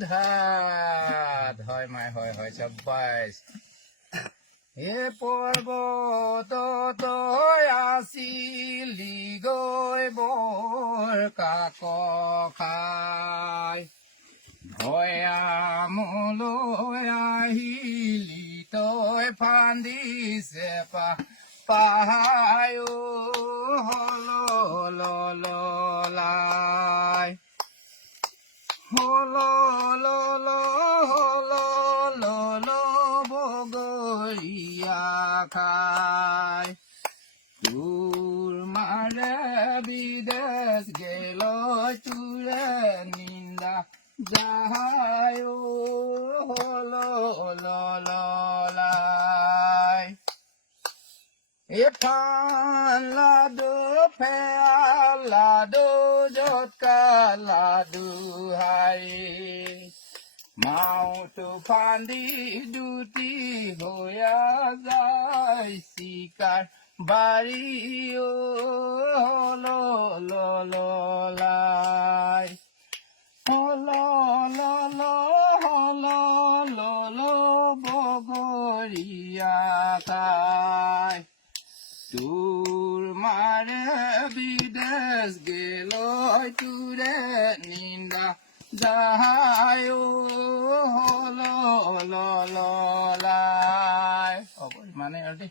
ধাত হয় মাই হয় চাব্বাইশ এ পৰ্বতত আছিলি গৈ বৰ কাক খাই ভৈয়ামলৈ আহিলি তই ফান্দিছে পাহায় হললাই হল বগৰীয়া খাই তোৰ মাৰে বিদেশ গেল তোৰে নিন্দা যাহায় হললাই এফান লাডু ফেয়া লাডু জটকা লাডু হাই মাউটো ফান্দি দুটি হইয়া যায় চিকাৰ বাৰী হললাই হল বগৰীয়া খাই তোৰ মাৰে বিদেশ গেল তোৰে নিন্দা যাহায় হললাই হ'ব ইমানেই আৰু দেই।